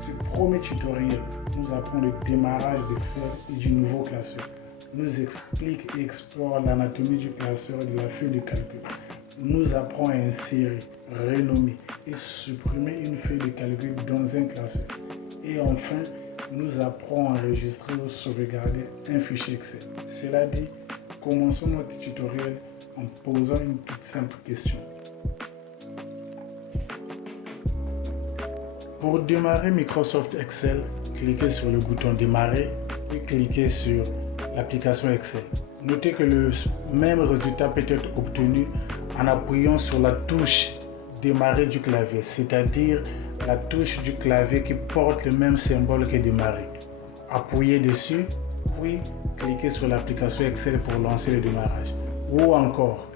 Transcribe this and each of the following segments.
Ce premier tutoriel nous apprend le démarrage d'Excel et du nouveau classeur. Nous explique et explore l'anatomie du classeur et de la feuille de calcul. Nous apprend à insérer, renommer et supprimer une feuille de calcul dans un classeur. Et enfin, nous apprend à enregistrer ou sauvegarder un fichier Excel. Cela dit, commençons notre tutoriel en posant une toute simple question. Pour démarrer Microsoft Excel, cliquez sur le bouton Démarrer, puis cliquez sur l'application Excel. Notez que le même résultat peut être obtenu en appuyant sur la touche Démarrer du clavier, c'est-à-dire la touche du clavier qui porte le même symbole que Démarrer. Appuyez dessus, puis cliquez sur l'application Excel pour lancer le démarrage. Ou encore,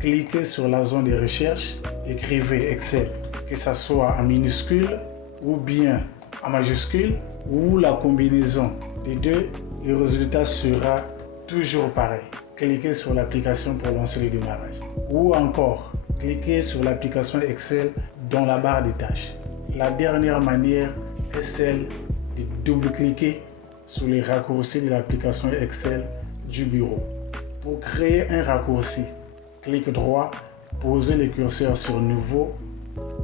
cliquez sur la zone de recherche, écrivez Excel, que ce soit en minuscule ou bien en majuscule ou la combinaison des deux, le résultat sera toujours pareil. Cliquez sur l'application pour lancer le démarrage. Ou encore, cliquez sur l'application Excel dans la barre des tâches. La dernière manière est celle de double-cliquer sur les raccourcis de l'application Excel du bureau. Pour créer un raccourci, clic droit, posez le curseur sur Nouveau,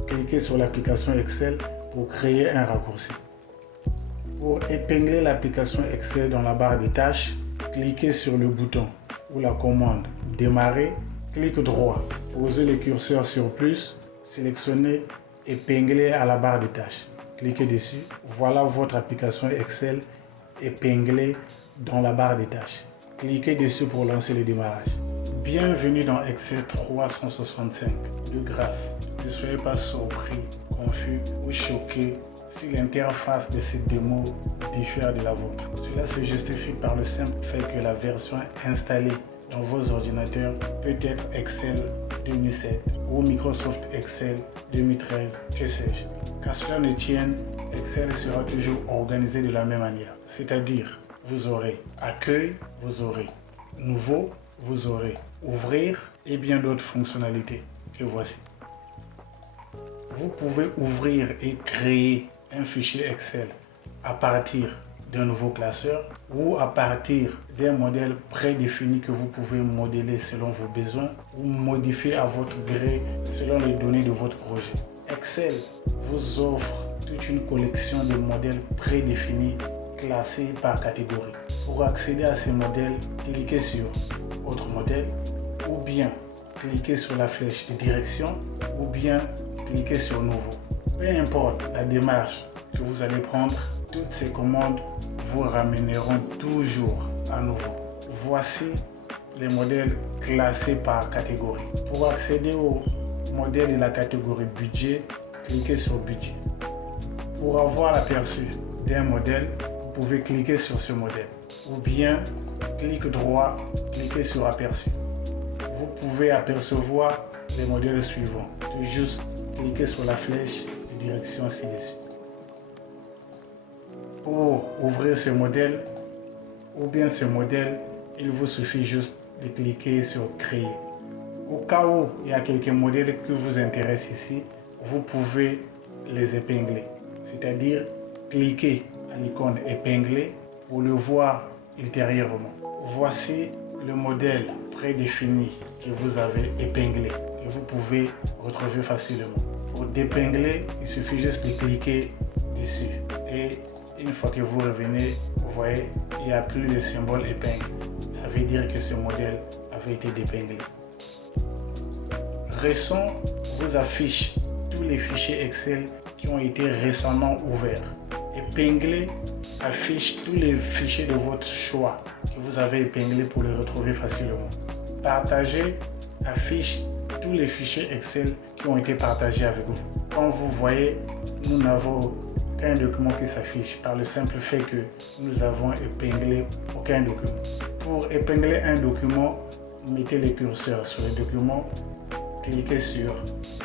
cliquez sur l'application Excel pour créer un raccourci. Pour épingler l'application Excel dans la barre des tâches, cliquez sur le bouton ou la commande Démarrer, clic droit, posez le curseur sur Plus, sélectionnez Épingler à la barre des tâches. Cliquez dessus. Voilà votre application Excel épinglée dans la barre des tâches. Cliquez dessus pour lancer le démarrage. Bienvenue dans Excel 365. De grâce, ne soyez pas surpris, confus ou choqués si l'interface de cette démo diffère de la vôtre. Cela se justifie par le simple fait que la version installée dans vos ordinateurs peut être Excel 2007 ou Microsoft Excel 2013, que sais-je. Qu'à cela ne tienne, Excel sera toujours organisé de la même manière. C'est-à-dire, vous aurez Accueil, vous aurez Nouveau, vous aurez Ouvrir et bien d'autres fonctionnalités que voici. Vous pouvez ouvrir et créer un fichier Excel à partir d'un nouveau classeur ou à partir d'un modèle prédéfini que vous pouvez modeler selon vos besoins ou modifier à votre gré selon les données de votre projet. Excel vous offre toute une collection de modèles prédéfinis classés par catégorie. Pour accéder à ces modèles, cliquez sur Autre modèle ou bien cliquez sur la flèche de direction ou bien cliquez sur Nouveau. Peu importe la démarche que vous allez prendre, toutes ces commandes vous ramèneront toujours à Nouveau. Voici les modèles classés par catégorie. Pour accéder au modèle de la catégorie Budget, cliquez sur Budget. Pour avoir l'aperçu d'un modèle, vous pouvez cliquer sur ce modèle. Ou bien, clic droit, cliquez sur Aperçu. Vous pouvez apercevoir les modèles suivants. Tout juste cliquez sur la flèche de direction ci-dessus. Pour ouvrir ce modèle ou bien ce modèle, il vous suffit juste de cliquer sur Créer. Au cas où il y a quelques modèles qui vous intéressent ici, vous pouvez les épingler. C'est-à-dire cliquer à l'icône Épingler pour le voir ultérieurement. Voici le modèle prédéfini que vous avez épinglé et vous pouvez retrouver facilement. Pour dépingler, il suffit juste de cliquer dessus et une fois que vous revenez, vous voyez, il n'y a plus le symbole épingle. Ça veut dire que ce modèle avait été dépinglé. Récent vous affiche tous les fichiers Excel qui ont été récemment ouverts. Épingler affiche tous les fichiers de votre choix que vous avez épinglés pour les retrouver facilement. Partager affiche tous les fichiers Excel qui ont été partagés avec vous. Comme vous voyez, nous n'avons aucun document qui s'affiche par le simple fait que nous avons épinglé aucun document. Pour épingler un document, mettez le curseur sur le document, cliquez sur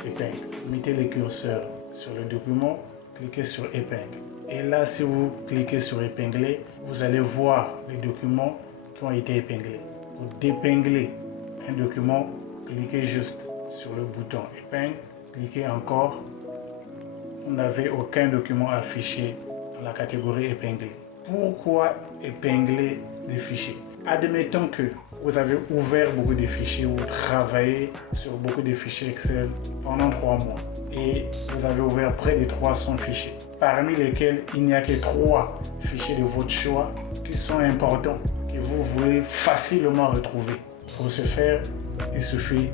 Épingle. Mettez le curseur sur le document, cliquez sur Épingle. Et là, si vous cliquez sur Épingler, vous allez voir les documents qui ont été épinglés. Pour dépingler un document, cliquez juste sur le bouton Épingle, cliquez encore, vous n'avez aucun document affiché dans la catégorie épinglé. Pourquoi épingler des fichiers? Admettons que vous avez ouvert beaucoup de fichiers ou travaillé sur beaucoup de fichiers Excel pendant 3 mois et vous avez ouvert près de 300 fichiers, parmi lesquels il n'y a que 3 fichiers de votre choix qui sont importants, que vous voulez facilement retrouver. Pour ce faire, il suffit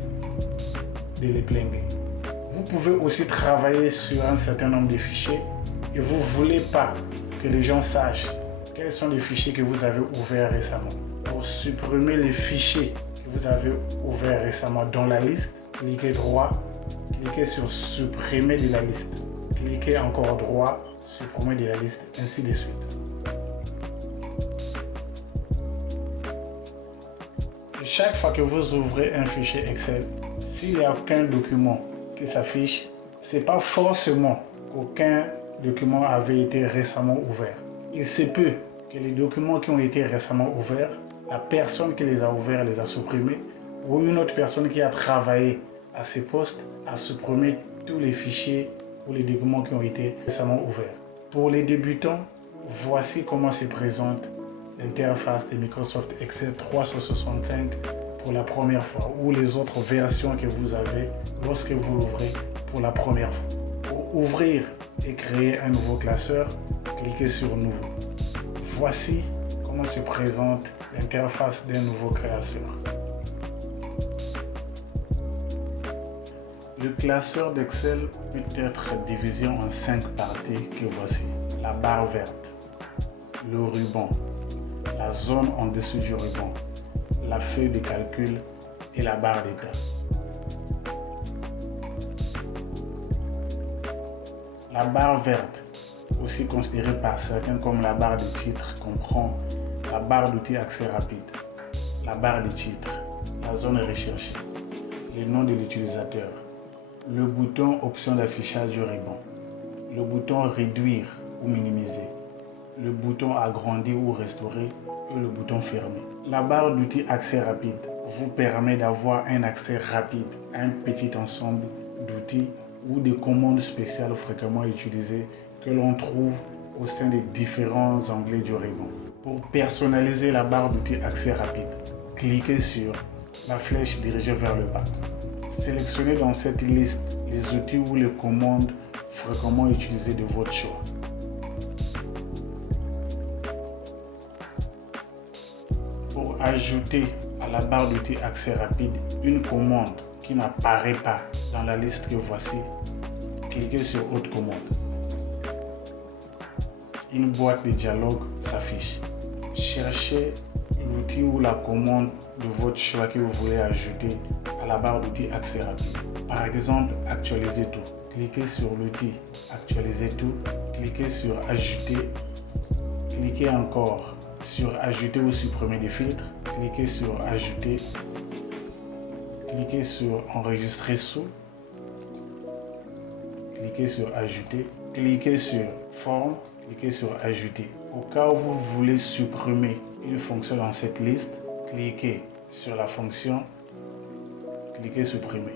de l'épingler. Vous pouvez aussi travailler sur un certain nombre de fichiers et vous ne voulez pas que les gens sachent quels sont les fichiers que vous avez ouverts récemment. Pour supprimer les fichiers que vous avez ouverts récemment dans la liste, cliquez droit, cliquez sur supprimer de la liste, cliquez encore droit, supprimer de la liste, ainsi de suite. Et chaque fois que vous ouvrez un fichier Excel, s'il n'y a aucun document qui s'affiche, ce n'est pas forcément qu'aucun document avait été récemment ouvert. Il se peut que les documents qui ont été récemment ouverts, la personne qui les a ouverts les a supprimés, ou une autre personne qui a travaillé à ces postes a supprimé tous les fichiers ou les documents qui ont été récemment ouverts. Pour les débutants, voici comment se présente l'interface de Microsoft Excel 365 pour la première fois, ou les autres versions que vous avez lorsque vous l'ouvrez pour la première fois. Pour ouvrir et créer un nouveau classeur, cliquez sur Nouveau. Voici comment se présente l'interface d'un nouveau classeur. Le classeur d'Excel peut être divisé en 5 parties que voici. La barre verte, le ruban, la zone en dessous du ruban, la feuille de calcul et la barre d'état. La barre verte, aussi considérée par certains comme la barre de titre, comprend la barre d'outils accès rapide, la barre de titre, la zone recherchée, le nom de l'utilisateur, le bouton option d'affichage du ruban, le bouton réduire ou minimiser, le bouton agrandir ou restaurer et le bouton fermer. La barre d'outils accès rapide vous permet d'avoir un accès rapide à un petit ensemble d'outils ou de commandes spéciales fréquemment utilisées que l'on trouve au sein des différents onglets du ruban. Pour personnaliser la barre d'outils accès rapide, cliquez sur la flèche dirigée vers le bas. Sélectionnez dans cette liste les outils ou les commandes fréquemment utilisées de votre choix. Pour ajouter à la barre d'outils accès rapide une commande qui n'apparaît pas dans la liste que voici, cliquez sur Autre commande. Une boîte de dialogue s'affiche. Cherchez l'outil ou la commande de votre choix que vous voulez ajouter à la barre d'outils accès rapide. Par exemple, actualiser tout. Cliquez sur l'outil Actualiser tout, cliquez sur Ajouter, cliquez encore sur Ajouter ou supprimer des filtres, cliquez sur Ajouter, cliquez sur Enregistrer sous, cliquez sur Ajouter, cliquez sur Forme, cliquez sur Ajouter. Au cas où vous voulez supprimer une fonction dans cette liste, cliquez sur la fonction, cliquez Supprimer.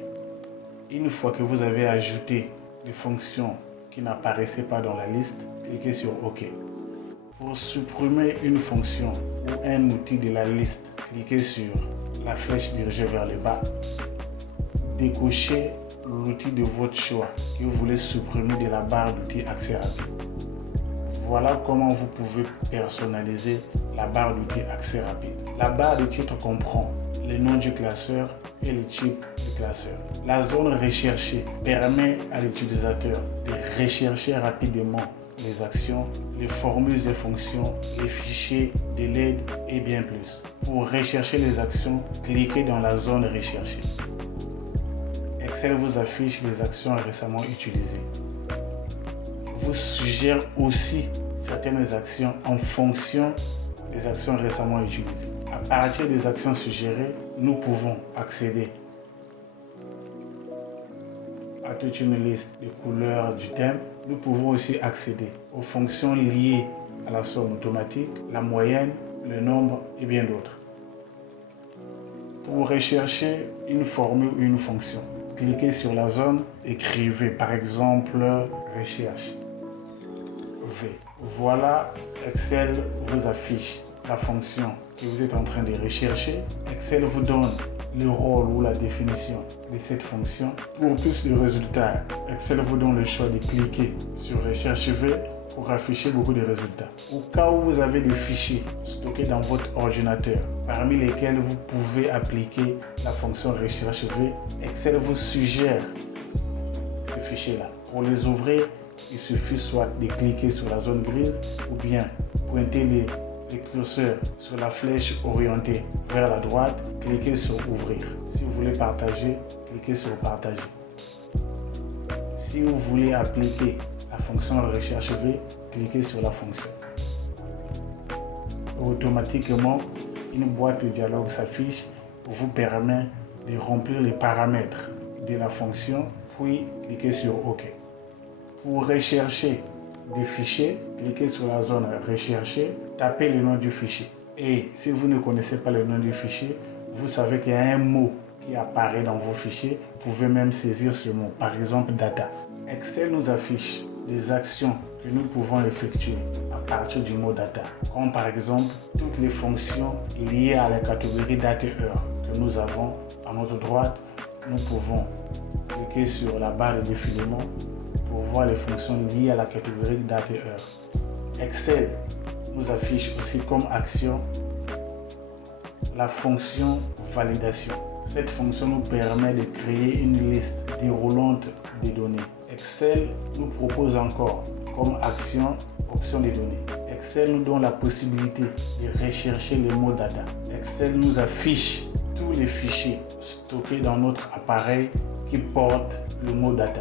Une fois que vous avez ajouté les fonctions qui n'apparaissaient pas dans la liste, cliquez sur OK. Pour supprimer une fonction ou un outil de la liste, cliquez sur la flèche dirigée vers le bas. Décochez l'outil de votre choix que vous voulez supprimer de la barre d'outils accès rapide. Voilà comment vous pouvez personnaliser la barre d'outils accès rapide. La barre de titre comprend le nom du classeur et le type du classeur. La zone recherchée permet à l'utilisateur de rechercher rapidement les actions, les formules et fonctions, les fichiers de l'aide et bien plus. Pour rechercher les actions, cliquez dans la zone recherchée. Excel vous affiche les actions récemment utilisées. Vous suggère aussi certaines actions en fonction des actions récemment utilisées. À partir des actions suggérées, nous pouvons accéder à toute une liste de couleurs du thème. Nous pouvons aussi accéder aux fonctions liées à la somme automatique, la moyenne, le nombre et bien d'autres. Pour rechercher une formule ou une fonction, cliquez sur la zone, écrivez par exemple recherche V. Voilà, Excel vous affiche la fonction que vous êtes en train de rechercher. Excel vous donne le rôle ou la définition de cette fonction. Pour plus de résultats, Excel vous donne le choix de cliquer sur recherche V pour afficher beaucoup de résultats. Au cas où vous avez des fichiers stockés dans votre ordinateur, parmi lesquels vous pouvez appliquer la fonction recherche V, Excel vous suggère ces fichiers-là. Pour les ouvrir, il suffit soit de cliquer sur la zone grise ou bien pointer les curseurs sur la flèche orientée vers la droite, cliquez sur ouvrir. Si vous voulez partager, cliquez sur partager. Si vous voulez appliquer la fonction recherche V, cliquez sur la fonction. Automatiquement, une boîte de dialogue s'affiche pour vous permettre de remplir les paramètres de la fonction, puis cliquez sur OK. Pour rechercher des fichiers, cliquez sur la zone rechercher, tapez le nom du fichier. Et si vous ne connaissez pas le nom du fichier, vous savez qu'il y a un mot qui apparaît dans vos fichiers. Vous pouvez même saisir ce mot, par exemple data. Excel nous affiche des actions que nous pouvons effectuer à partir du mot data, comme par exemple toutes les fonctions liées à la catégorie date et heure que nous avons à notre droite. Nous pouvons cliquer sur la barre de défilement pour voir les fonctions liées à la catégorie date et heure. Excel nous affiche aussi comme action la fonction validation. Cette fonction nous permet de créer une liste déroulante des données. Excel nous propose encore comme action option des données. Excel nous donne la possibilité de rechercher le mot data. Excel nous affiche tous les fichiers stockés dans notre appareil qui portent le mot data.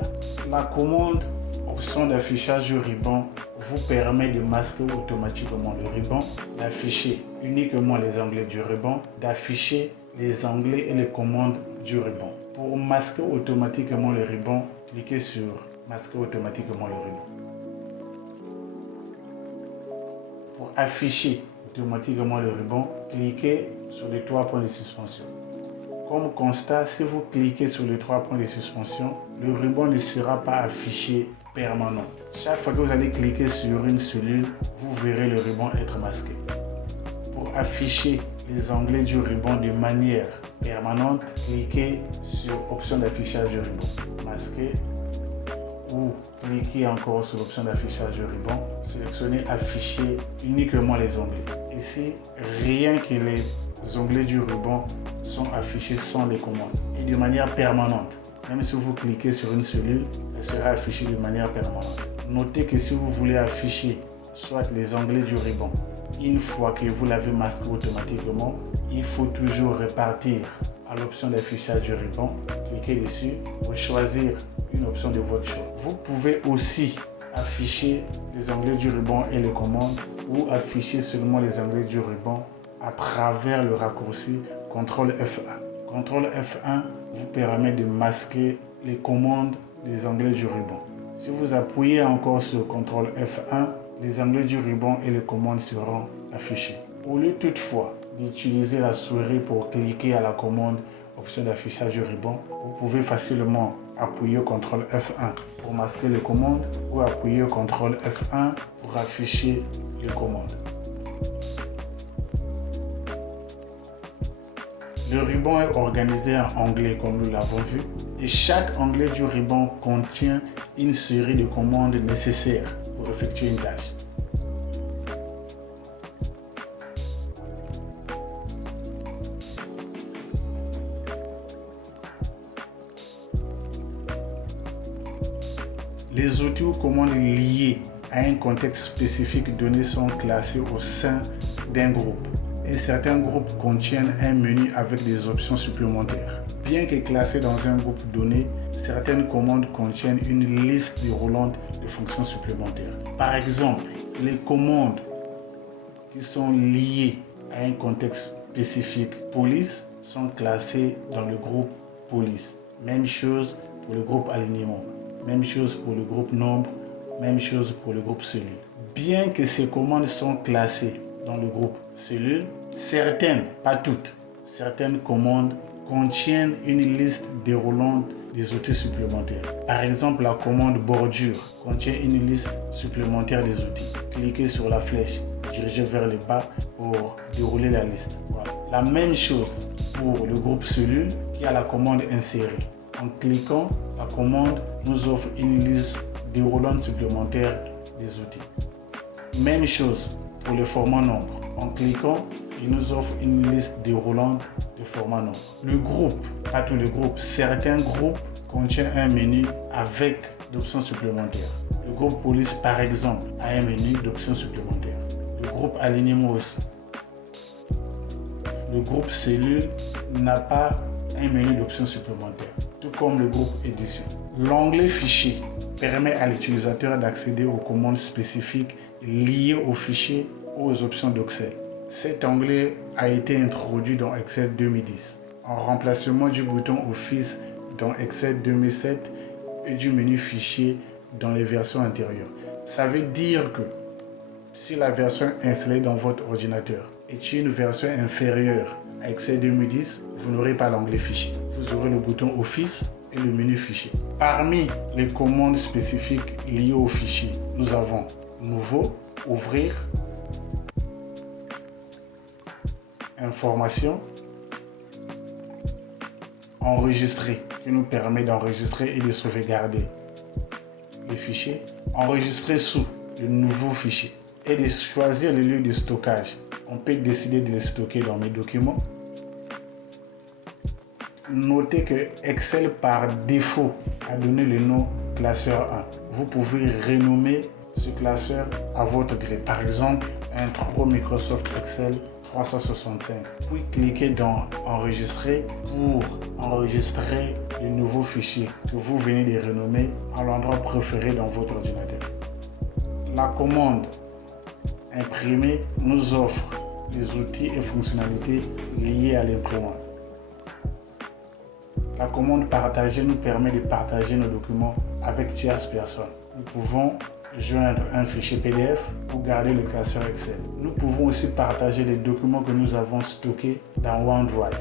La commande option d'affichage du ruban vous permet de masquer automatiquement le ruban, d'afficher uniquement les onglets du ruban, d'afficher les onglets et les commandes du ruban. Pour masquer automatiquement le ruban, cliquez sur masquer automatiquement le ruban. Pour afficher automatiquement le ruban, cliquez sur les 3 points de suspension. Comme constat, si vous cliquez sur les 3 points de suspension, le ruban ne sera pas affiché permanent. Chaque fois que vous allez cliquer sur une cellule, vous verrez le ruban être masqué. Pour afficher les onglets du ruban de manière permanente, cliquez sur option d'affichage du ruban, masqué, ou cliquez encore sur l'option d'affichage du ruban, sélectionnez afficher uniquement les onglets. Ici, rien que les onglets du ruban sont affichés sans les commandes et de manière permanente. Même si vous cliquez sur une cellule, elle sera affichée de manière permanente. Notez que si vous voulez afficher soit les onglets du ruban, une fois que vous l'avez masqué automatiquement, il faut toujours repartir à l'option d'affichage du ruban, cliquez dessus pour choisir une option de votre choix. Vous pouvez aussi afficher les onglets du ruban et les commandes ou afficher seulement les onglets du ruban à travers le raccourci CTRL F1. CTRL F1 vous permet de masquer les commandes des onglets du ruban. Si vous appuyez encore sur CTRL F1, les onglets du ruban et les commandes seront affichés. Au lieu toutefois d'utiliser la souris pour cliquer à la commande option d'affichage du ruban, vous pouvez facilement appuyer CTRL F1 pour masquer les commandes ou appuyer CTRL F1 pour afficher les commandes. Le ruban est organisé en onglets comme nous l'avons vu et chaque onglet du ruban contient une série de commandes nécessaires pour effectuer une tâche. Les outils ou commandes liés à un contexte spécifique donné sont classés au sein d'un groupe. Et certains groupes contiennent un menu avec des options supplémentaires. Bien que classés dans un groupe donné, certaines commandes contiennent une liste déroulante de fonctions supplémentaires. Par exemple, les commandes qui sont liées à un contexte spécifique police sont classées dans le groupe police. Même chose pour le groupe alignement, même chose pour le groupe nombre, même chose pour le groupe cellule. Bien que ces commandes sont classées dans le groupe cellule, certaines, pas toutes, certaines commandes contiennent une liste déroulante des outils supplémentaires. Par exemple, la commande bordure contient une liste supplémentaire des outils. Cliquez sur la flèche dirigée vers le bas pour dérouler la liste. Voilà. La même chose pour le groupe cellule qui a la commande insérer. En cliquant, la commande nous offre une liste déroulante supplémentaire des outils. Même chose pour le format nombre. En cliquant, il nous offre une liste déroulante de format nombre. Le groupe, pas tous les groupes, certains groupes contiennent un menu avec d'options supplémentaires. Le groupe police, par exemple, a un menu d'options supplémentaires. Le groupe alignement aussi. Le groupe cellule n'a pas un menu d'options supplémentaires, tout comme le groupe édition. L'onglet fichier permet à l'utilisateur d'accéder aux commandes spécifiques liées au fichier ou aux options d'Excel. Cet onglet a été introduit dans Excel 2010 en remplacement du bouton Office dans Excel 2007 et du menu fichier dans les versions antérieures. Ça veut dire que si la version installée dans votre ordinateur est une version inférieure à Excel 2010, vous n'aurez pas l'onglet fichier. Vous aurez le bouton Office et le menu fichier. Parmi les commandes spécifiques liées au fichier, nous avons Nouveau, Ouvrir, Information, Enregistrer, qui nous permet d'enregistrer et de sauvegarder les fichiers. Enregistrer sous le nouveau fichier et de choisir le lieu de stockage. On peut décider de les stocker dans mes documents. Notez que Excel par défaut a donné le nom classeur 1. Vous pouvez renommer ce classeur à votre gré. Par exemple, Intro Microsoft Excel 365. Puis cliquez dans Enregistrer pour enregistrer le nouveau fichier que vous venez de renommer à l'endroit préféré dans votre ordinateur. La commande Imprimer nous offre les outils et fonctionnalités liés à l'imprimante. La commande Partager nous permet de partager nos documents avec tierces personnes. Nous pouvons joindre un fichier PDF ou garder le classeur Excel. Nous pouvons aussi partager les documents que nous avons stockés dans OneDrive.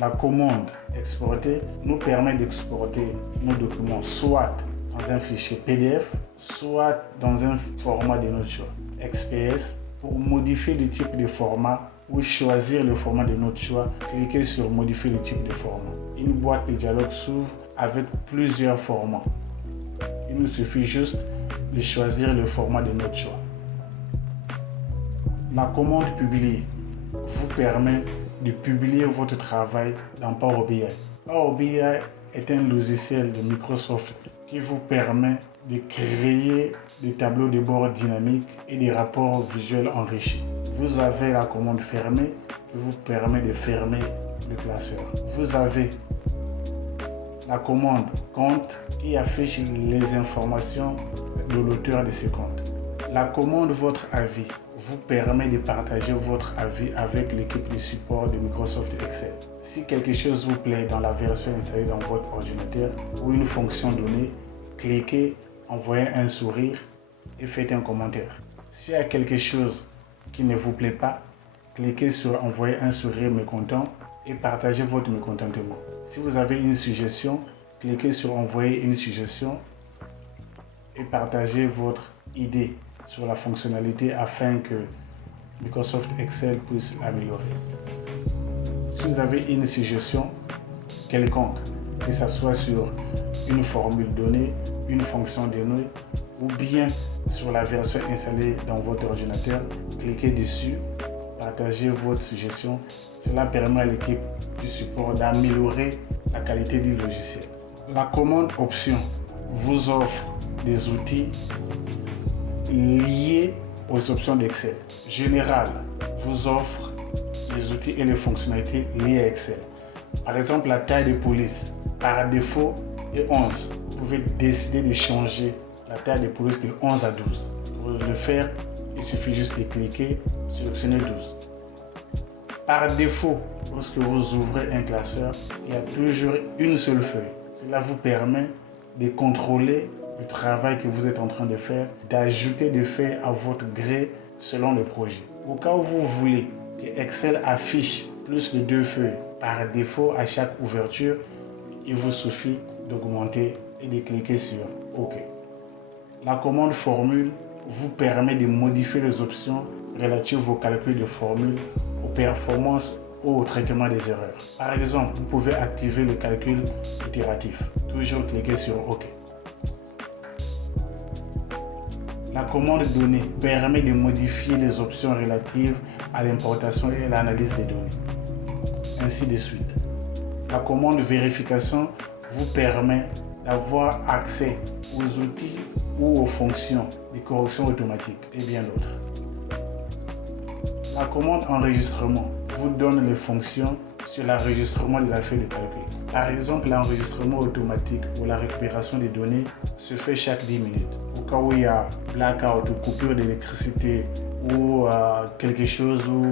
La commande Exporter nous permet d'exporter nos documents soit dans un fichier PDF, soit dans un format de notre choix. XPS, pour modifier le type de format ou choisir le format de notre choix, cliquez sur Modifier le type de format. Une boîte de dialogue s'ouvre avec plusieurs formats. Il nous suffit juste de choisir le format de notre choix. La commande Publier vous permet de publier votre travail dans Power BI. Power BI est un logiciel de Microsoft qui vous permet de créer des tableaux de bord dynamiques et des rapports visuels enrichis. Vous avez la commande Fermer qui vous permet de fermer le classeur. Vous avez la commande Compte qui affiche les informations de l'auteur de ce compte. La commande Votre avis vous permet de partager votre avis avec l'équipe de support de Microsoft Excel. Si quelque chose vous plaît dans la version installée dans votre ordinateur ou une fonction donnée, cliquez, envoyez un sourire et faites un commentaire. S'il y a quelque chose qui ne vous plaît pas, cliquez sur envoyer un sourire mécontent et partagez votre mécontentement. Si vous avez une suggestion, cliquez sur envoyer une suggestion et partagez votre idée sur la fonctionnalité afin que Microsoft Excel puisse l'améliorer. Si vous avez une suggestion quelconque, que ce soit sur une formule donnée, une fonction donnée ou bien sur la version installée dans votre ordinateur, cliquez dessus, partagez votre suggestion. Cela permet à l'équipe du support d'améliorer la qualité du logiciel. La commande Options vous offre des outils liés aux options d'Excel. Général vous offre les outils et les fonctionnalités liées à Excel. Par exemple, la taille de police, par défaut, est 11. Vous pouvez décider de changer la taille de police de 11 à 12. Pour le faire, il suffit juste de cliquer, sélectionner 12. Par défaut, lorsque vous ouvrez un classeur, il y a toujours une seule feuille. Cela vous permet de contrôler le travail que vous êtes en train de faire, d'ajouter des feuilles à votre gré selon le projet. Au cas où vous voulez que Excel affiche plus de 2 feuilles, Par défaut, à chaque ouverture, il vous suffit d'augmenter et de cliquer sur OK. La commande formule vous permet de modifier les options relatives au calcul de formule, aux performances ou au traitement des erreurs. Par exemple, vous pouvez activer le calcul itératif. Toujours cliquer sur OK. La commande donnée permet de modifier les options relatives à l'importation et à l'analyse des données. Ainsi de suite. La commande vérification vous permet d'avoir accès aux outils ou aux fonctions de correction automatique et bien d'autres. La commande enregistrement vous donne les fonctions sur l'enregistrement de la feuille de calcul. Par exemple, l'enregistrement automatique ou la récupération des données se fait chaque 10 minutes. Au cas où il y a blackout ou coupure d'électricité ou quelque chose où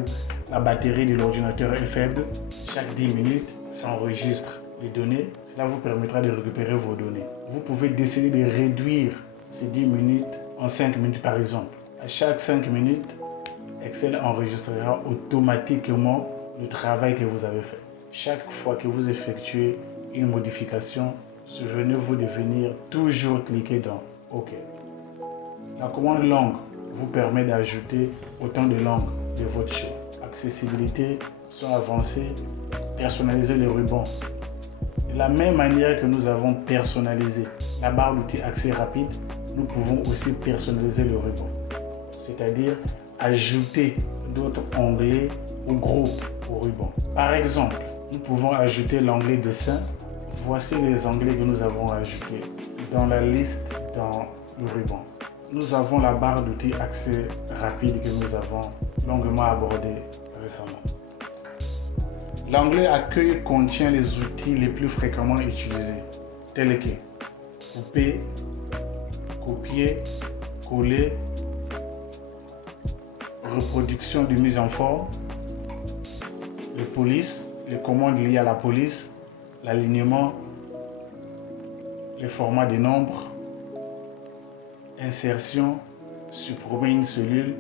la batterie de l'ordinateur est faible, chaque 10 minutes, ça enregistre les données. Cela vous permettra de récupérer vos données. Vous pouvez décider de réduire ces 10 minutes en 5 minutes par exemple. À chaque 5 minutes, Excel enregistrera automatiquement le travail que vous avez fait. Chaque fois que vous effectuez une modification, souvenez-vous de venir toujours cliquer dans OK. La commande langue vous permet d'ajouter autant de langues de votre choix. Accessibilité, son avancé, personnaliser les rubans. De la même manière que nous avons personnalisé la barre d'outils accès rapide, nous pouvons aussi personnaliser le ruban. C'est-à-dire ajouter d'autres onglets ou groupes au ruban. Par exemple, nous pouvons ajouter l'onglet dessin. Voici les onglets que nous avons ajoutés dans la liste dans le ruban. Nous avons la barre d'outils accès rapide que nous avons longuement abordée récemment. L'onglet accueil contient les outils les plus fréquemment utilisés, tels que couper, copier, coller, reproduction de mise en forme, les polices, les commandes liées à la police, l'alignement, les formats des nombres, insertion, supprimer une cellule,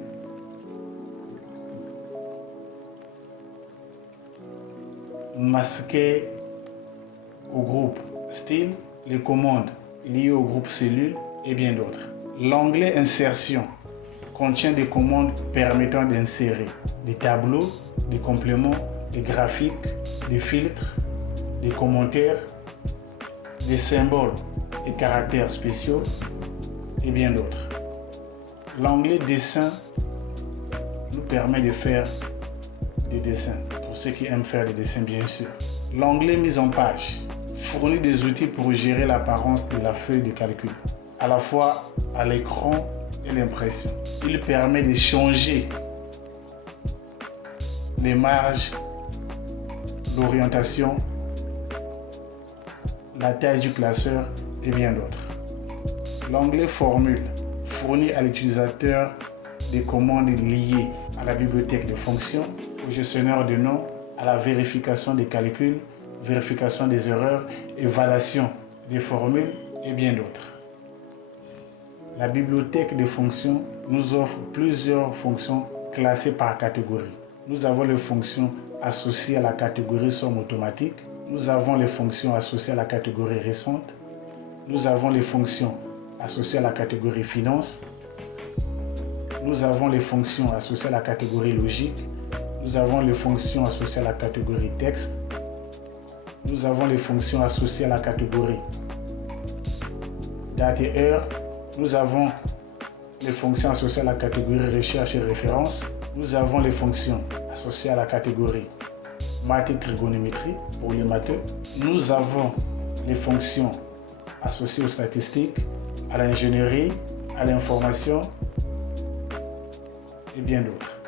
masquer au groupe style, les commandes liées au groupe cellule et bien d'autres. L'onglet insertion contient des commandes permettant d'insérer des tableaux, des compléments, des graphiques, des filtres, des commentaires, des symboles et caractères spéciaux et bien d'autres. L'onglet dessin nous permet de faire des dessins, pour ceux qui aiment faire des dessins bien sûr. L'onglet mise en page fournit des outils pour gérer l'apparence de la feuille de calcul, à la fois à l'écran et l'impression. Il permet de changer les marges, l'orientation, la taille du classeur et bien d'autres. L'onglet formule fournit à l'utilisateur des commandes liées à la bibliothèque de fonctions, au gestionnaire de noms, à la vérification des calculs, vérification des erreurs, évaluation des formules et bien d'autres. La bibliothèque de fonctions nous offre plusieurs fonctions classées par catégorie. Nous avons les fonctions associées à la catégorie somme automatique. Nous avons les fonctions associées à la catégorie récente. Nous avons les fonctions associées à la catégorie finance. Nous avons les fonctions associées à la catégorie logique. Nous avons les fonctions associées à la catégorie texte. Nous avons les fonctions associées à la catégorie date et heure. Nous avons les fonctions associées à la catégorie recherche et référence. Nous avons les fonctions associées à la catégorie maths et trigonométrie pour les matheux. Nous avons les fonctions associées aux statistiques, à l'ingénierie, à l'information et bien d'autres.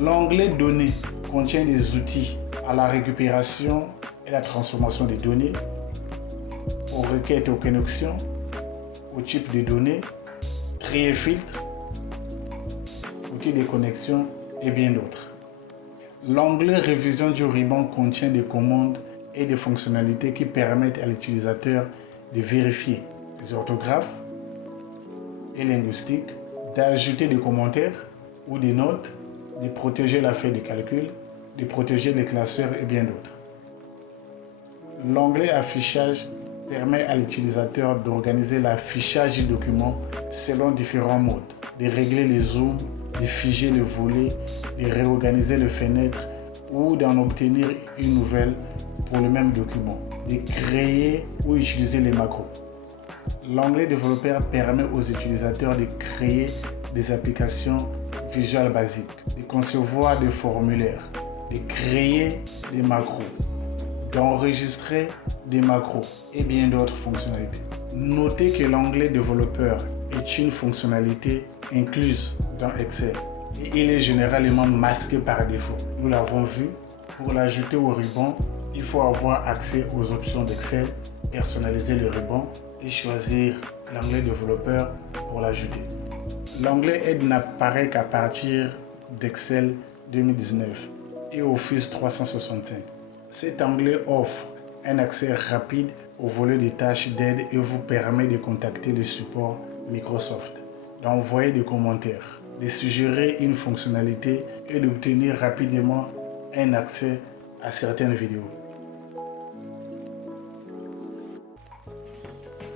L'onglet données contient des outils à la récupération et la transformation des données, aux requêtes et aux connexions, au type de données, tri et filtre, outils de connexion et bien d'autres. L'onglet révision du ruban contient des commandes et des fonctionnalités qui permettent à l'utilisateur de vérifier les orthographes et linguistiques, d'ajouter des commentaires ou des notes, de protéger la feuille de calcul, de protéger les classeurs et bien d'autres. L'onglet Affichage permet à l'utilisateur d'organiser l'affichage du document selon différents modes, de régler les zooms, de figer le volet, de réorganiser les fenêtres ou d'en obtenir une nouvelle pour le même document, de créer ou utiliser les macros. L'onglet développeur permet aux utilisateurs de créer des applications visuelles basiques, de concevoir des formulaires, de créer des macros, d'enregistrer des macros et bien d'autres fonctionnalités. Notez que l'onglet développeur est une fonctionnalité incluse dans Excel et il est généralement masqué par défaut. Nous l'avons vu, pour l'ajouter au ruban, il faut avoir accès aux options d'Excel, personnaliser le ruban et choisir l'onglet développeur pour l'ajouter. L'onglet Aide n'apparaît qu'à partir d'Excel 2019 et Office 365. Cet onglet offre un accès rapide au volet des tâches d'aide et vous permet de contacter le support Microsoft, d'envoyer des commentaires, de suggérer une fonctionnalité et d'obtenir rapidement un accès à certaines vidéos.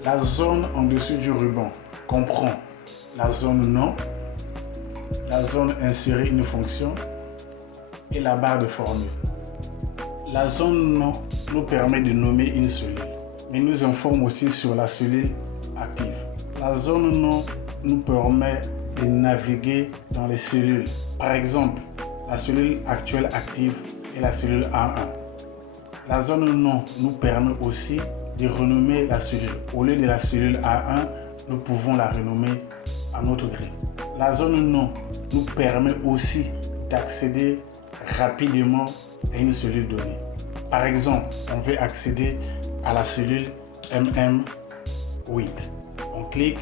La zone en dessous du ruban comprend la zone nom, la zone insérer une fonction et la barre de formule. La zone nom nous permet de nommer une cellule, mais nous informe aussi sur la cellule active. La zone nom nous permet de naviguer dans les cellules. Par exemple, la cellule actuelle active est la cellule A1. La zone nom nous permet aussi de renommer la cellule. Au lieu de la cellule A1, nous pouvons la renommer à notre gré. La zone nom nous permet aussi d'accéder rapidement à une cellule donnée. Par exemple, on veut accéder à la cellule MM8. On clique,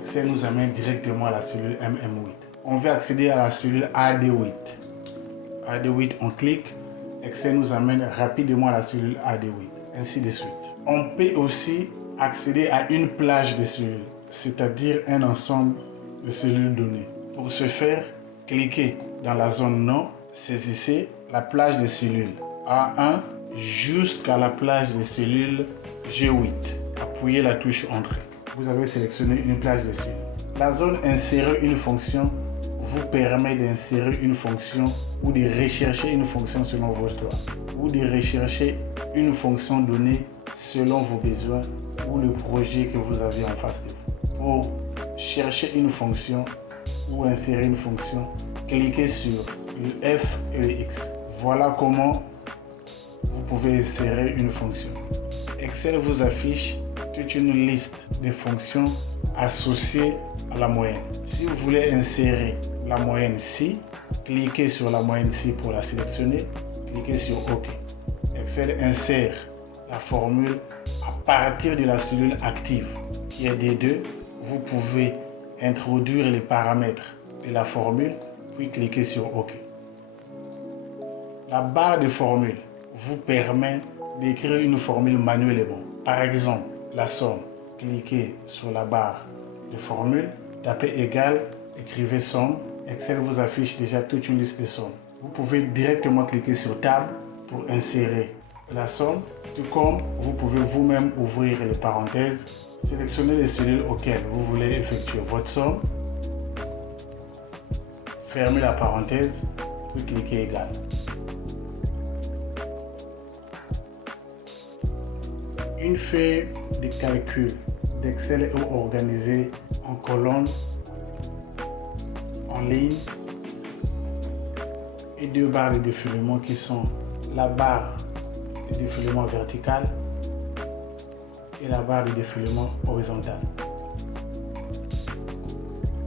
Excel nous amène directement à la cellule MM8. On veut accéder à la cellule AD8. AD8, on clique, Excel nous amène rapidement à la cellule AD8, ainsi de suite. On peut aussi accéder à une plage de cellules, c'est-à-dire un ensemble de cellules données. Pour ce faire, cliquez dans la zone nom, saisissez la plage de cellules A1 jusqu'à la plage de cellules G8. Appuyez la touche Entrée. Vous avez sélectionné une plage de cellules. La zone Insérer une fonction vous permet d'insérer une fonction ou de rechercher une fonction selon vos choix, ou de rechercher une fonction donnée selon vos besoins ou le projet que vous avez en face de vous. Pour chercher une fonction ou insérer une fonction, cliquez sur le F et le X. Voilà comment vous pouvez insérer une fonction. Excel vous affiche toute une liste de fonctions associées à la moyenne. Si vous voulez insérer la moyenne ci, cliquez sur la moyenne ci pour la sélectionner, cliquez sur OK. Excel insère la formule à partir de la cellule active qui est D2. Vous pouvez introduire les paramètres de la formule, puis cliquez sur OK. La barre de formule vous permet d'écrire une formule manuellement. Par exemple, la somme. Cliquez sur la barre de formule, tapez égal, écrivez somme. Excel vous affiche déjà toute une liste de sommes. Vous pouvez directement cliquer sur Tab pour insérer la somme, tout comme vous pouvez vous-même ouvrir les parenthèses, sélectionner les cellules auxquelles vous voulez effectuer votre somme, fermez la parenthèse, puis cliquez égal. Une feuille de calcul d'Excel est organisée en colonnes, en ligne et deux barres de défilement qui sont la barre de défilement verticale et la barre de défilement horizontale.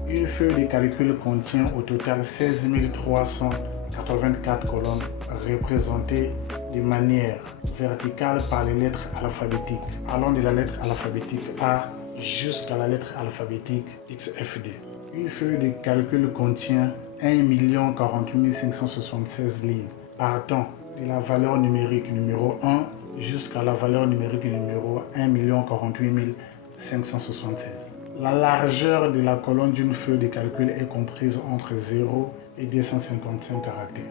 Une feuille de calcul contient au total 16 384 colonnes représentées de manière verticale par les lettres alphabétiques, allant de la lettre alphabétique A jusqu'à la lettre alphabétique XFD. Une feuille de calcul contient 1 048 576 lignes, partant de la valeur numérique numéro 1 jusqu'à la valeur numérique numéro 1 048 576. La largeur de la colonne d'une feuille de calcul est comprise entre 0 et 255 caractères.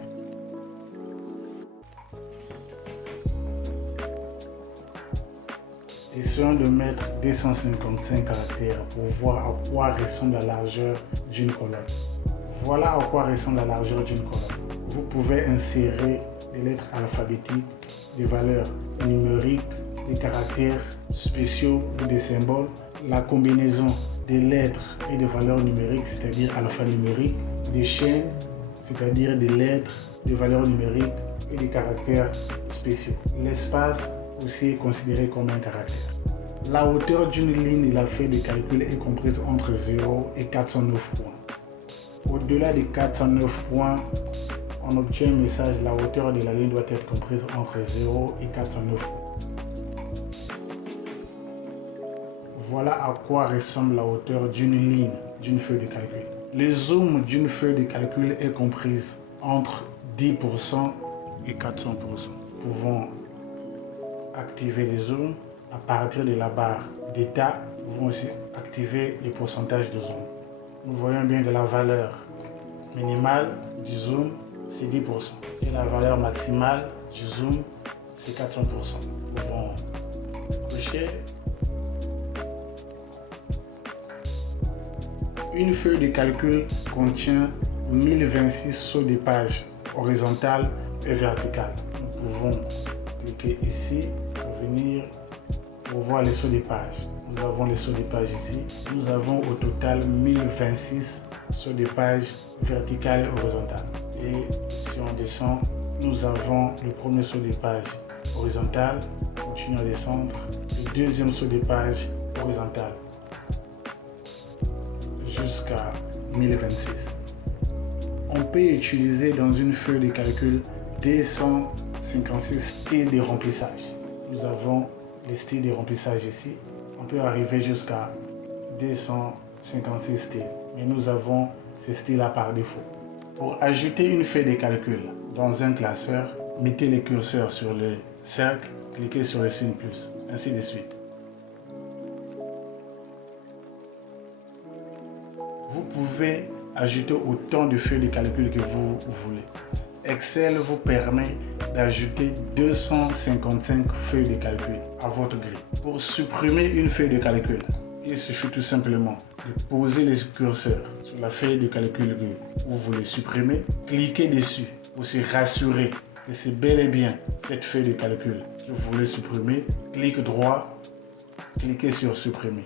Essayons de mettre 255 caractères pour voir à quoi ressemble la largeur d'une colonne. Voilà à quoi ressemble la largeur d'une colonne. Vous pouvez insérer des lettres alphabétiques, des valeurs numériques, des caractères spéciaux ou des symboles, la combinaison des lettres et des valeurs numériques, c'est-à-dire alphanumérique, des chaînes, c'est-à-dire des lettres, des valeurs numériques et des caractères spéciaux. L'espace aussi est considéré comme un caractère. La hauteur d'une ligne de la feuille de calcul est comprise entre 0 et 409 points. Au-delà des 409 points, on obtient un message, la hauteur de la ligne doit être comprise entre 0 et 409 points. Voilà à quoi ressemble la hauteur d'une ligne d'une feuille de calcul. Le zoom d'une feuille de calcul est comprise entre 10% et 400%. Nous pouvons activer le zoom à partir de la barre d'état. Nous pouvons aussi activer le pourcentage de zoom. Nous voyons bien que la valeur minimale du zoom c'est 10% et la valeur maximale du zoom c'est 400%. Nous pouvons cocher. Une feuille de calcul contient 1026 sauts de page horizontales et verticales. Nous pouvons cliquer ici pour venir pour voir les sauts de page. Nous avons les sauts de page ici. Nous avons au total 1026 sauts de page verticales et horizontales. Et si on descend, nous avons le premier saut de page horizontal. Continuons à descendre. Le deuxième saut de page horizontal jusqu'à 1026. On peut utiliser dans une feuille de calcul 256 styles de remplissage. Nous avons les styles de remplissage ici. On peut arriver jusqu'à 256 styles, mais nous avons ces styles-là par défaut. Pour ajouter une feuille de calcul dans un classeur, mettez le curseur sur le cercle, cliquez sur le signe plus, ainsi de suite. Vous pouvez ajouter autant de feuilles de calcul que vous voulez. Excel vous permet d'ajouter 255 feuilles de calcul à votre grille. Pour supprimer une feuille de calcul, il suffit tout simplement de poser le curseur sur la feuille de calcul que vous voulez supprimer, cliquez dessus pour se rassurer que c'est bel et bien cette feuille de calcul que vous voulez supprimer, clic droit, cliquez sur supprimer.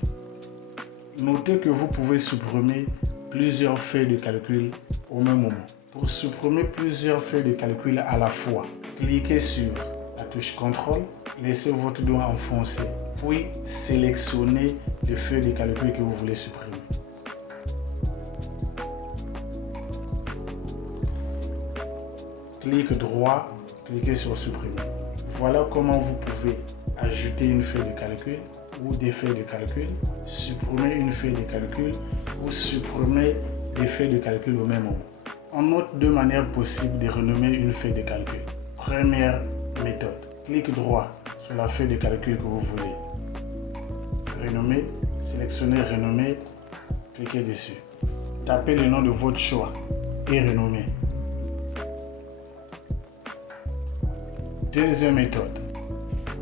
Notez que vous pouvez supprimer plusieurs feuilles de calcul au même moment. Pour supprimer plusieurs feuilles de calcul à la fois, cliquez sur la touche CTRL, laissez votre doigt enfoncé, puis sélectionnez les feuilles de calcul que vous voulez supprimer. Clic droit, cliquez sur supprimer. Voilà comment vous pouvez ajouter une feuille de calcul ou des feuilles de calcul, supprimer une feuille de calcul ou supprimer des feuilles de calcul au même moment. On note deux manières possibles de renommer une feuille de calcul. Première méthode, clic droit sur la feuille de calcul que vous voulez renommer, sélectionnez renommer, cliquez dessus. Tapez le nom de votre choix et renommez. Deuxième méthode,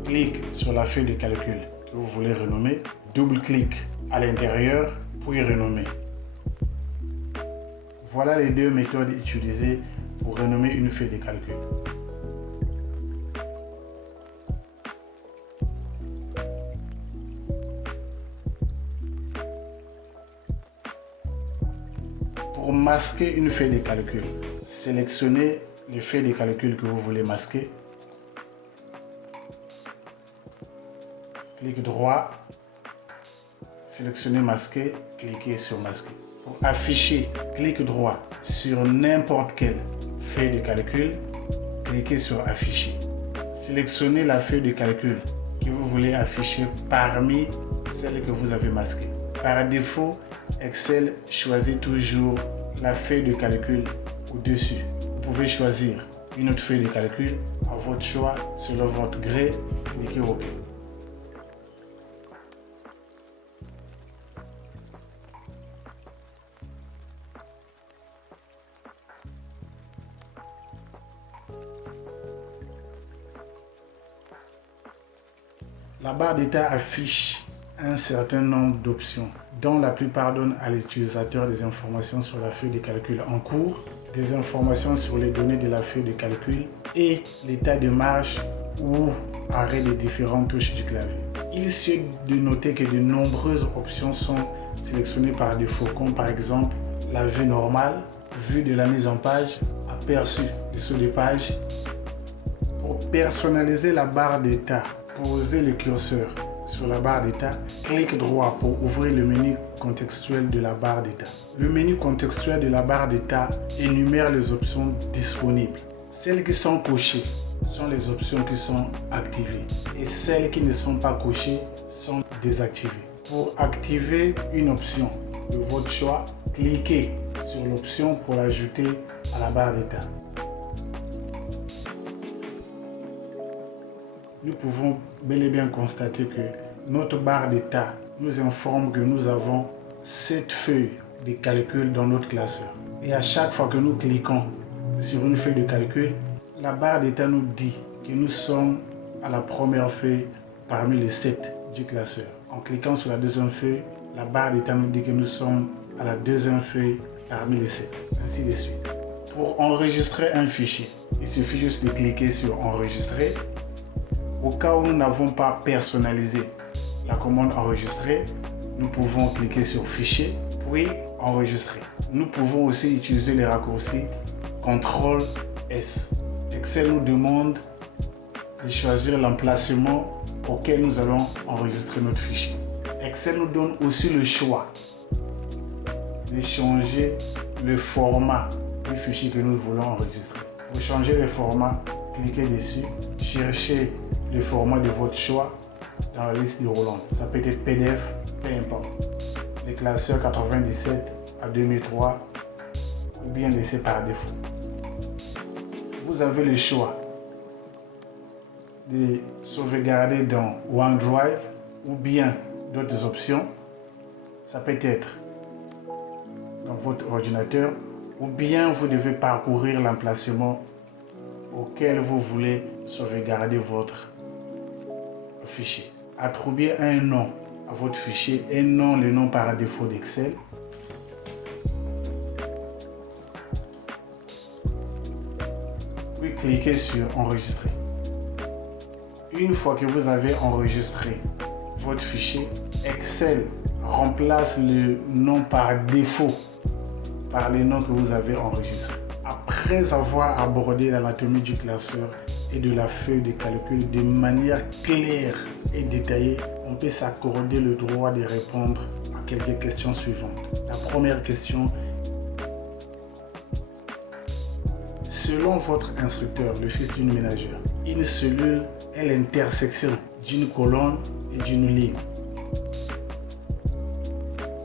clic sur la feuille de calcul que vous voulez renommer, double-clic à l'intérieur, puis renommer. Voilà les deux méthodes utilisées pour renommer une feuille de calcul. Pour masquer une feuille de calcul, sélectionnez les feuilles de calcul que vous voulez masquer. Clic droit, sélectionnez masquer, cliquez sur masquer. Pour afficher, clic droit sur n'importe quelle feuille de calcul, cliquez sur afficher. Sélectionnez la feuille de calcul que vous voulez afficher parmi celles que vous avez masquées. Par défaut, Excel choisit toujours la feuille de calcul au-dessus. Vous pouvez choisir une autre feuille de calcul à votre choix, selon votre gré, cliquez OK. La barre d'état affiche un certain nombre d'options, dont la plupart donnent à l'utilisateur des informations sur la feuille de calcul en cours, des informations sur les données de la feuille de calcul et l'état de marche ou arrêt des différentes touches du clavier. Il suffit de noter que de nombreuses options sont sélectionnées par défaut, comme par exemple la vue normale, vue de la mise en page, aperçu dessous des pages. Pour personnaliser la barre d'état, posez le curseur sur la barre d'état, clic droit pour ouvrir le menu contextuel de la barre d'état. Le menu contextuel de la barre d'état énumère les options disponibles. Celles qui sont cochées sont les options qui sont activées et celles qui ne sont pas cochées sont désactivées. Pour activer une option de votre choix, cliquez sur l'option pour l'ajouter à la barre d'état. Nous pouvons bel et bien constater que notre barre d'état nous informe que nous avons 7 feuilles de calcul dans notre classeur. Et à chaque fois que nous cliquons sur une feuille de calcul, la barre d'état nous dit que nous sommes à la première feuille parmi les 7 du classeur. En cliquant sur la deuxième feuille, la barre d'état nous dit que nous sommes à la deuxième feuille parmi les 7, ainsi de suite. Pour enregistrer un fichier, il suffit juste de cliquer sur enregistrer. Au cas où nous n'avons pas personnalisé la commande enregistrer, nous pouvons cliquer sur fichier, puis enregistrer. Nous pouvons aussi utiliser les raccourcis CTRL-S. Excel nous demande de choisir l'emplacement auquel nous allons enregistrer notre fichier. Excel nous donne aussi le choix de changer le format du fichier que nous voulons enregistrer. Pour changer le format, cliquez dessus, cherchez le format de votre choix dans la liste déroulante. Ça peut être PDF, peu importe. Les classeurs 97 à 2003 ou bien laissé par défaut. Vous avez le choix de sauvegarder dans OneDrive ou bien d'autres options. Ça peut être dans votre ordinateur ou bien vous devez parcourir l'emplacement auquel vous voulez sauvegarder votre fichier. Attribuez un nom à votre fichier et non le nom par défaut d'Excel. Puis cliquez sur enregistrer. Une fois que vous avez enregistré votre fichier, Excel remplace le nom par défaut par les noms que vous avez enregistrés. Après avoir abordé l'anatomie du classeur et de la feuille de calcul de manière claire et détaillée, on peut s'accorder le droit de répondre à quelques questions suivantes. La première question: selon votre instructeur, le fils d'une ménagère, une cellule est l'intersection d'une colonne et d'une ligne.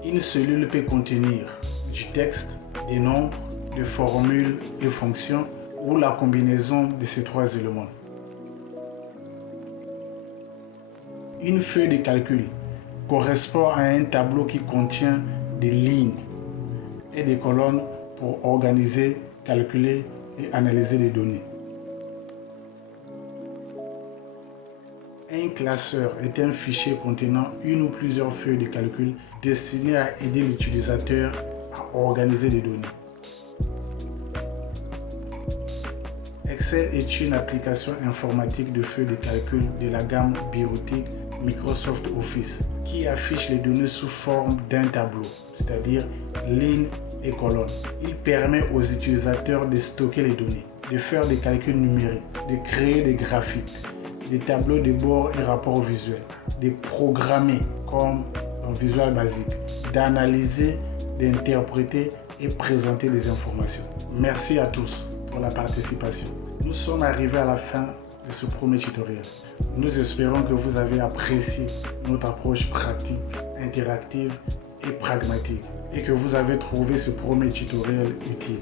Une cellule peut contenir du texte, des nombres, des formules et fonctions ou la combinaison de ces trois éléments. Une feuille de calcul correspond à un tableau qui contient des lignes et des colonnes pour organiser, calculer et analyser les données. Un classeur est un fichier contenant une ou plusieurs feuilles de calcul destinées à aider l'utilisateur à organiser les données. Excel est une application informatique de feuilles de calcul de la gamme bureautique Microsoft Office qui affiche les données sous forme d'un tableau, c'est-à-dire lignes et colonnes. Il permet aux utilisateurs de stocker les données, de faire des calculs numériques, de créer des graphiques, des tableaux de bord et rapports visuels, de programmer comme dans Visual Basic, d'analyser, d'interpréter et présenter des informations. Merci à tous pour la participation. Nous sommes arrivés à la fin de ce premier tutoriel. Nous espérons que vous avez apprécié notre approche pratique, interactive et pragmatique et que vous avez trouvé ce premier tutoriel utile.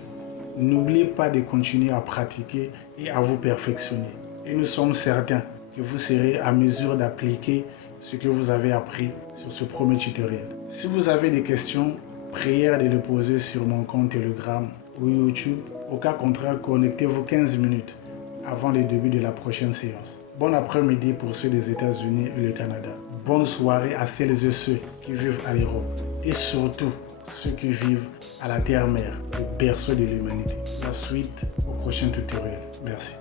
N'oubliez pas de continuer à pratiquer et à vous perfectionner. Et nous sommes certains que vous serez à mesure d'appliquer ce que vous avez appris sur ce premier tutoriel. Si vous avez des questions, prière de les poser sur mon compte Telegram ou YouTube. Au cas contraire, connectez-vous 15 minutes avant le début de la prochaine séance. Bon après-midi pour ceux des États-Unis et le Canada. Bonne soirée à celles et ceux qui vivent à l'Europe. Et surtout, ceux qui vivent à la terre-mère, le berceau de l'humanité. La suite au prochain tutoriel. Merci.